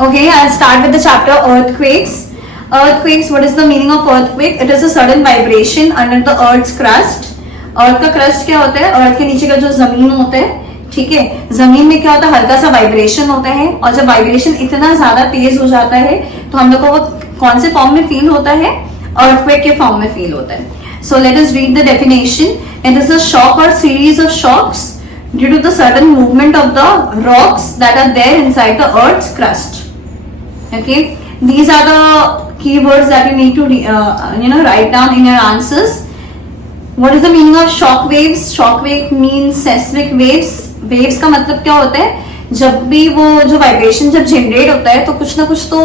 Okay, I'll start with the chapter earthquakes. Earthquakes, what is the meaning of earthquake? It is a sudden vibration under the earth's crust. अर्थ का crust क्या होता है? अर्थ के नीचे का जो जमीन होता है, ठीक है, जमीन में क्या होता है? हल्का सा वाइब्रेशन होता है, और जब वाइब्रेशन इतना ज्यादा तेज हो जाता है तो हम लोग को वो कौन से फॉर्म में फील होता है? अर्थक्वेक के फॉर्म में फील होता है. So let us read the definition. It is a shock or series of shocks due to the sudden movement of the rocks that are there inside the earth's crust. Okay, these are the keywords that you need to write down in your answers. What is the meaning of shock waves? Shock wave means seismic waves. Waves का मतलब क्या होता है? जब भी वो जो vibration जब जनरेट होता है तो कुछ ना कुछ तो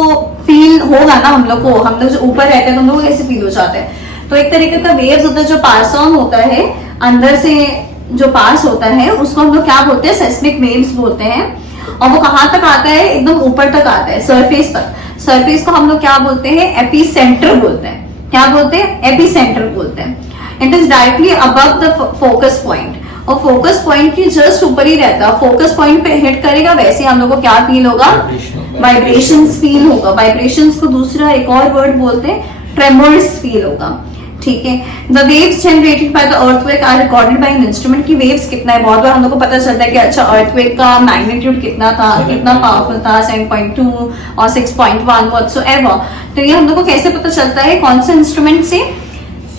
फील होगा ना हम लोग को. हम लोग जो ऊपर रहते हैं तो हम लोग को कैसे फील हो जाता है? तो एक तरीके का वेव्स होता है जो पास ऑन होता है, अंदर से जो पास होता है उसको हम लोग क्या बोलते हैं? सेस्मिक वेव्स बोलते हैं. और वो कहाँ तक आता है? एकदम ऊपर तक आता है, सरफेस तक. सरफेस को हम लोग क्या बोलते हैं? एपीसेंटर बोलते हैं. क्या बोलते हैं? एपीसेंटर बोलते हैं. It is directly above the focus point, और फोकस पॉइंट की जस्ट ऊपर ही रहता है. फोकस पॉइंट पे हिट करेगा, वैसे हम लोग को क्या फील होगा? वाइब्रेशंस फील होगा. वाइब्रेशंस को दूसरा एक और वर्ड बोलते हैं ट्रेमोर्स फील होगा. ठीक है. The waves generated by the earthquake are recorded by an instrument. की वेव्स कितना है, बहुत बार हम लोग को पता चलता है कि अच्छा अर्थक्वेक का मैग्नीट्यूड कितना था, कितना पावरफुल था, 7.2 और 6.1 व्हाटसोएवर. तो ये हम लोग को कैसे पता चलता है? कौन से इंस्ट्रूमेंट से?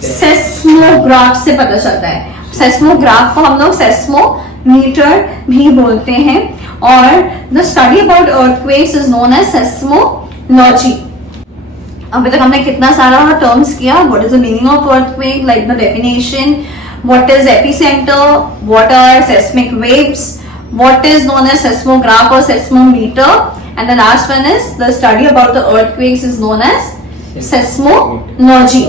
सेस्मोग्राफ से पता चलता है. सेस्मोग्राफ को हम लोग सेस्मोमीटर भी बोलते हैं. और the study about earthquakes is known as seismology. अभी तक हमने कितना सारा टर्म्स किया. What is the meaning of earthquake, like the definition, what is epicenter, what are seismic waves, what is known as seismograph or seismometer, and the last one is the study about the earthquakes is known as seismology.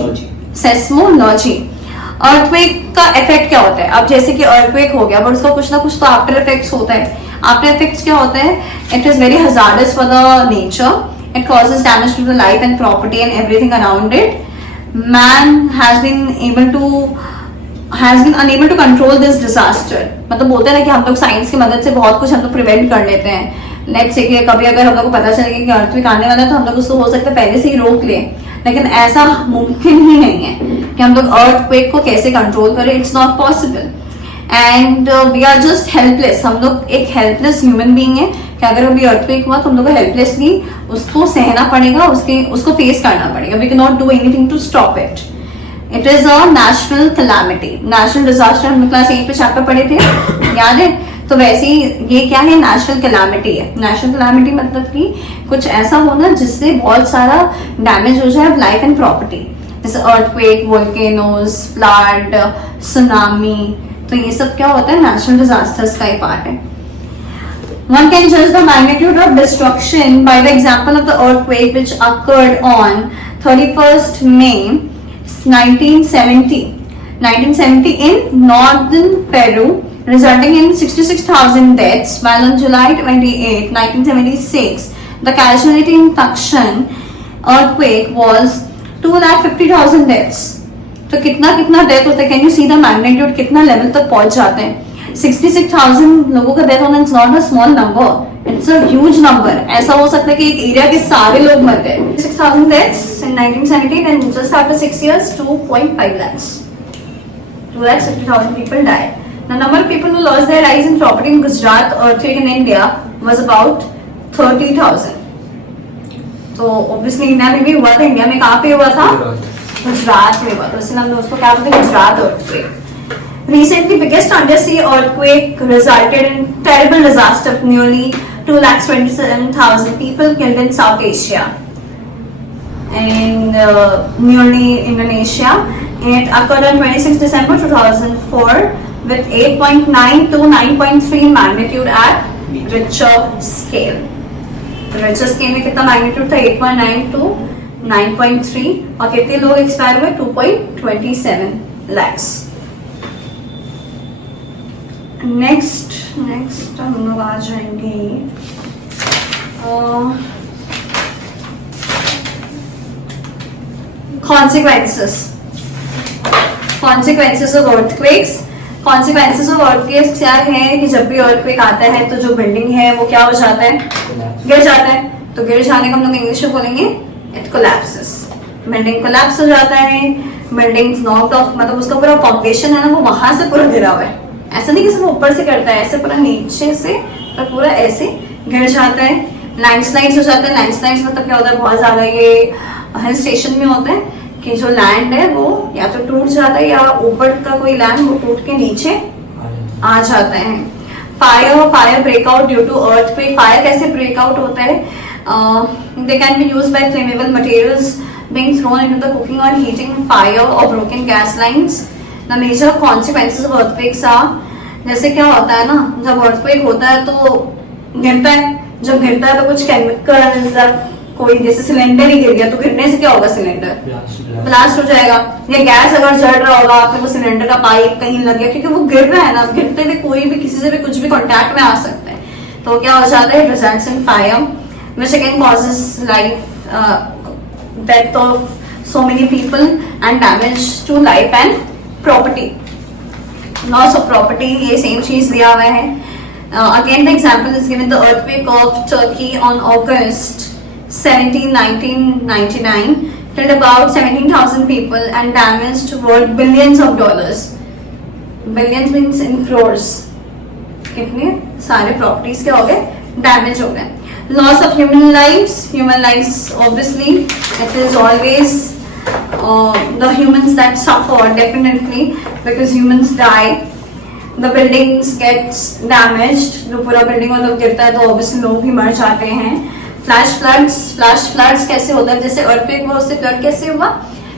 Seismology. Earthquake का effect क्या होता है? अब जैसे कि earthquake हो गया, but उसका कुछ ना कुछ तो आफ्टर इफेक्ट्स होता है. आफ्टर इफेक्ट्स क्या होता है? It is very hazardous for the nature. It causes damage to the life and property and everything around it. Man has been unable to control this disaster. मतलब बोलते हैं ना कि हम लोग साइंस की मदद से बहुत कुछ हम लोग प्रिवेंट कर लेते हैं. लेट्स से कि कभी अगर हम लोग को पता चलेगा कि अर्थक्वेक आने वाला है तो हम लोग उसको हो सकता है पहले से ही रोक लें. लेकिन ऐसा मुमकिन ही नहीं है कि हम लोग अर्थक्वेक को कैसे कंट्रोल करें. It's not possible. And we are just helpless. हम लोग एक हेल्पलेस ह्यूमन बीइंग है कि अगर अभी अर्थक्वेक हुआ तो हम लोग को हेल्पलेसली उसको सहना पड़ेगा, उसको फेस करना पड़ेगा. We can not do anything to stop it. It is a national calamity. National disaster हम लोग क्लास 8 पे चैप्टर पढ़े थे, याद है? तो वैसे ही ये क्या है? नेशनल कैलामिटी है. नेशनल कैलामिटी मतलब कि कुछ ऐसा होना जिससे बहुत सारा डैमेज हो जाए लाइफ एंड प्रॉपर्टी, जैसे अर्थक्वेक, वोल्केनोज, फ्लड, सुनामी. तो ये सब क्या होता है? नेशनल डिजास्टर्स का ही पार्ट है. One can judge the magnitude of destruction by the example of the earthquake which occurred on 31st May 1970. 1970 in northern Peru, resulting in 66,000 deaths, while on July 28, 1976, the casualty in Tucson earthquake was 250,000 deaths. तो कितना death होता है? Can you see the magnitude? कितना level तक पहुंच जाते हैं? 66,000 लोगों का डेथ होना is not a small number, it's a huge number. ऐसा हो सकता है कि एक एरिया के सारे लोग मर गए. 6,000 deaths in 1970 and just after 6 years 2.5 lakhs. 2,60,000 people died. The number of people who lost their lives in property in Gujarat earthquake in India was about 30,000. तो ऑब्वियसली इंडिया में भी हुआ था. इंडिया में कहाँ पे हुआ था? गुजरात में हुआ था. इसलिए हम लोग उसको क्या बोलते हैं? Gujarat earthquake. Recently, biggest undersea earthquake resulted in terrible disaster of nearly 227,000 people killed in South Asia and nearly Indonesia. It occurred on 26 December 2004 with 8.9 to 9.3 magnitude at Richter scale. Richter scale में कितना magnitude था? 8.9 to 9.3. और कितने लोग expire हुए? 2.27 lakhs. Next हम लोग आ जाएंगे consequences of earthquakes. consequences of earthquakes क्या है कि जब भी earthquake आता है तो जो बिल्डिंग है वो क्या हो जाता है? गिर जाता है. तो गिर जाने का हम लोग इंग्लिश में बोलेंगे इट कोलैप्सेस। बिल्डिंग कोलैप्स हो जाता है, बिल्डिंग नॉक्ड ऑफ, मतलब उसका पूरा फाउंडेशन है ना वो वहां से पूरा गिरा हुआ है। ऐसा नहीं कि सिर्फ ऊपर से करता है, ऐसे पूरा नीचे से पर पूरा ऐसे गिर जाता है। लैंडस्लाइड्स हो जाता है। लैंडस्लाइड्स मतलब क्या होता है, बहुत ज्यादा ये हिल स्टेशन में होता है कि जो लैंड है वो या तो टूट जाता है या ऊपर का कोई लैंड वो टूट के नीचे आ जाता है। Fire breakout due to earthquake. Fire कैसे ब्रेकआउट होता है? They can be used by flammable materials being thrown into the cooking or heating fire or broken gas lines. The major consequences of earthquakes are, जैसे क्या होता है ना, जब earthquake होता है तो गिरता है, जब गिरता है तो कुछ केमिकल, कोई जैसे सिलेंडर ही गिर गया तो गिरने से क्या होगा, सिलेंडर ब्लास्ट हो जाएगा, या गैस अगर जल रहा होगा फिर वो सिलेंडर का पाइप कहीं लग गया, क्योंकि वो गिर रहा है ना, गिरते हुए कोई भी किसी से भी कुछ भी कांटेक्ट में आ सकता है, तो क्या हो जाता है, results in fire which again causes death of so many people and damage to life and property. Loss of property, ये same चीज दिया हुआ है. Again the example is given, the earthquake of Turkey on August 17, 1999 killed about 17,000 people and damaged worth billions of dollars. Billions means in crores. कितने सारे properties क्या हो गए, damage हो गए. Loss of human lives obviously it is always the humans that suffer definitely because humans die. The buildings gets damaged, जो पूरा building मतलब गिरता है तो obviously लोग भी मर जाते हैं. Flash floods कैसे होता है, जैसे earthquake हुआ उससे flood कैसे हुआ,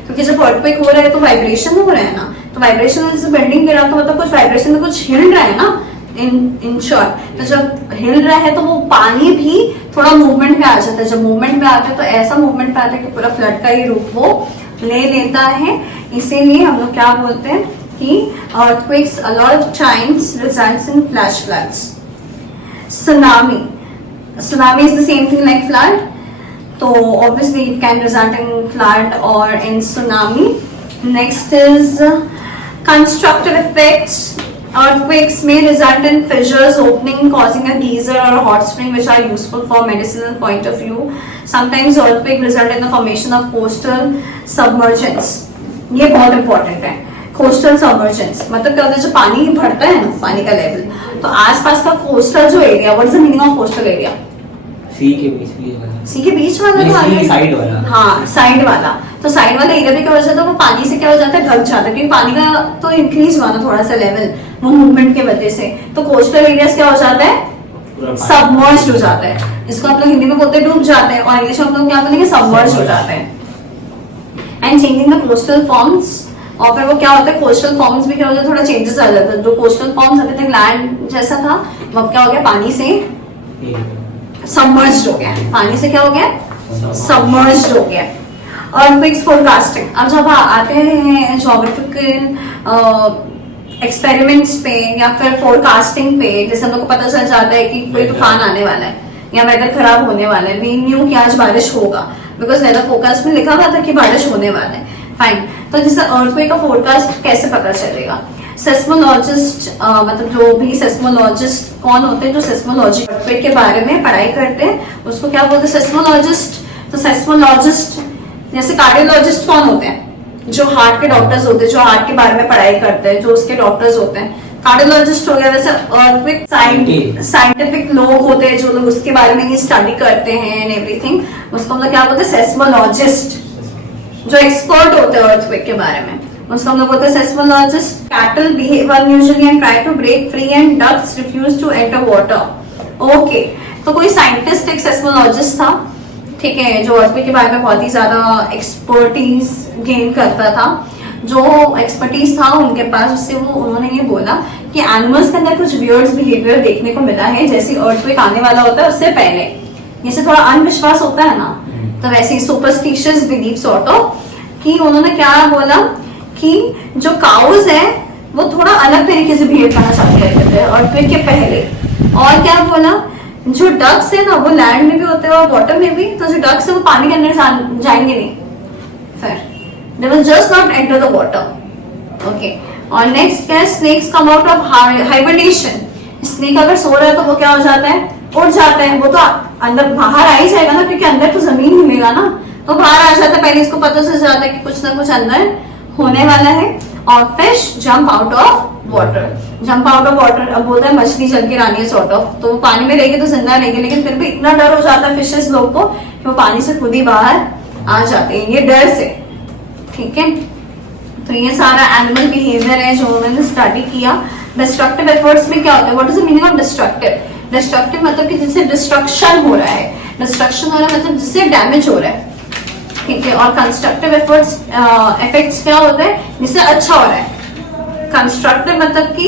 क्योंकि जब earthquake हो रहा है तो वाइब्रेशन हो रहा है ना, तो वाइब्रेशन में जैसे बिल्डिंग गिरा तो मतलब कुछ वाइब्रेशन में कुछ हिल रहा है ना, इन शॉर्ट, तो जब हिल रहा है तो वो पानी भी थोड़ा मूवमेंट में आ जाता है, जब मूवमेंट में आता है तो ऐसा मूवमेंट में आता है कि पूरा फ्लड का ही रूप वो ले लेता है. इसीलिए हम लोग क्या बोलते हैं कि earthquakes a lot of times results in flash floods. Tsunami is the same thing like flood, so obviously it can result in flood or in tsunami. Next is constructive effects. Earthquakes may result in fissures opening, causing a geyser or a hot spring, which are useful for medicinal point of view. Sometimes earthquake result in the formation of coastal submergence. ये बहुत important है. Coastal submergence मतलब क्या होता है, जो पानी बढ़ता है ना, पानी का लेवल, तो आसपास का कोस्टल जो area, what is the meaning of coastal area? Sea के बीच वाला तो साइड वाला, हाँ साइड वाला, तो साइड वाला एरिया भी क्या हो जाता है, वो पानी से क्या हो जाता है, ढक जाता है, क्योंकि पानी का तो इंक्रीज हुआ ना थोड़ा सा लेवल वो मूवमेंट के वजह से, तो कोस्टल एरियाज क्या हो जाता है, सबमर्ज्ड हो जाता है. इसको आप लोग हिंदी में बोलते हैं डूब जाते हैं, और इंग्लिश में हम लोग क्या बोलेंगे, सबमर्ज्ड हो जाते हैं. And changing the coastal forms, और फिर वो क्या होता है, कोस्टल फॉर्म्स भी क्या हो जाता है, थोड़ा चेंजेस आ जाता है. जो कोस्टल फॉर्म्स अभी तक लैंड जैसा था वो क्या हो गया, पानी से सबमर्ज्ड हो गया, पानी से क्या हो गया, सबमर्ज्ड हो गया. earthquakes forecasting, अब जब आते हैं ज्योग्राफिकल एक्सपेरिमेंट्स पे या फिर फोरकास्टिंग पे, जैसे हम लोग को पता चल जाता है कि कोई तूफान आने वाला है या वेदर खराब होने वाला है, वी न्यू कि आज बारिश होगा बिकॉज वेदर फोरकास्ट में लिखा हुआ था कि बारिश होने वाला है. फाइन, तो जैसे earthquake का फोरकास्ट कैसे पता चलेगा? सेस्मोलॉजिस्ट मतलब जो भी सेस्मोलॉजिस्ट कौन होते हैं, जो सेस्मोलॉजी earthquake के बारे में पढ़ाई करते हैं उसको क्या बोलते हैं, सेस्मोलॉजिस्ट. तो सेस्मोलॉजिस्ट जैसे कार्डियोलॉजिस्ट कौन होते हैं, जो हार्ट के डॉक्टर्स होते हैं, जो हार्ट के बारे में पढ़ाई करते हैं, जो उसके डॉक्टर्स होते हैं, कार्डियोलॉजिस्ट हो गया. वैसे earthquake साइंटिफिक लोग होते हैं जो लोग उसके बारे में स्टडी करते हैं एंड एवरीथिंग, उसको हम लोग क्या बोलते हैं, सेस्मोलॉजिस्ट. जो एक्सपर्ट होते हैं earthquake के बारे में उसको हम लोग बोलते हैं seismologist. Cattle behave unusually and try to break free and ducks refuse to enter water. Okay, तो कोई साइंटिस्ट एक सेस्मोलॉजिस्ट था, ठीक है, जो earthquake के बारे में बहुत ही ज्यादा एक्सपर्टीज गेन करता था. जो एक्सपर्टीज था उनके पास, उससे वो उन्होंने ये बोला कि एनिमल्स के अंदर कुछ वियर्ड बिहेवियर देखने को मिला है, जैसे earthquake आने वाला होता है उससे पहले, जैसे थोड़ा अंधविश्वास होता है ना, तो वैसे ही सुपरस्टिशियस बिलीफ सॉर्ट ऑफ, कि उन्होंने क्या बोला कि जो काउज है वो थोड़ा अलग तरीके से बिहेव करना चाहते थे earthquake के पहले. और क्या बोला, जो डक्स है ना वो लैंड में भी होते हैं और वाटर में भी, तो जो डक्स है वो पानी के अंदर जाएंगे नहीं, फिर they will just not enter the water. Okay. और नेक्स्ट क्या है, snakes come out of hibernation. Snake अगर सो रहा है तो वो क्या हो जाता है, उड़ जाते हैं, वो तो अंदर बाहर आ ही जाएगा ना, क्योंकि अंदर तो जमीन हिलेगा ना, तो बाहर आ जाता है, पहले इसको पता चल जाता है कि कुछ ना कुछ अंदर होने वाला है। और fish jump out of water, jump out of water, अब बोलता है मछली जल की रानी है सॉर्ट ऑफ, तो वो पानी में रहेगी तो जिंदा रहेगी, लेकिन फिर भी इतना डर हो जाता है फिशेस लोग को कि वो पानी से खुद ही बाहर आ जाते हैं, ये डर से। ठीक है, तो ये सारा एनिमल बिहेवियर है जो मैंने स्टडी किया। डिस्ट्रक्टिव एफर्ट्स में क्या होता है, what is the meaning of destructive? Destructive मतलब कि जिससे डिस्ट्रक्शन हो रहा है, डिस्ट्रक्शन हो रहा है मतलब जिससे डैमेज हो रहा है। ठीक है, और कंस्ट्रक्टिव एफर्ट्स इफेक्ट्स क्या होता है, जिससे अच्छा हो रहा है। कंस्ट्रक्टिव मतलब कि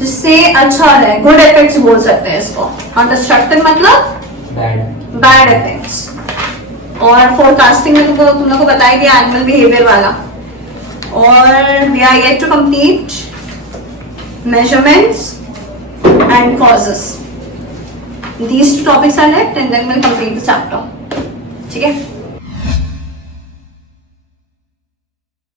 जिससे अच्छा हो रहा है, गुड इफेक्ट्स बोल सकते हैं इसको, और डिस्ट्रक्टिव मतलब बैड इफेक्ट्स। और फोरकास्टिंग में तुम लोगों को बता ही दिया एनिमल बिहेवियर वाला। और we are yet to complete measurements and causes. These two topics are left and then we'll complete the chapter. ठीक है?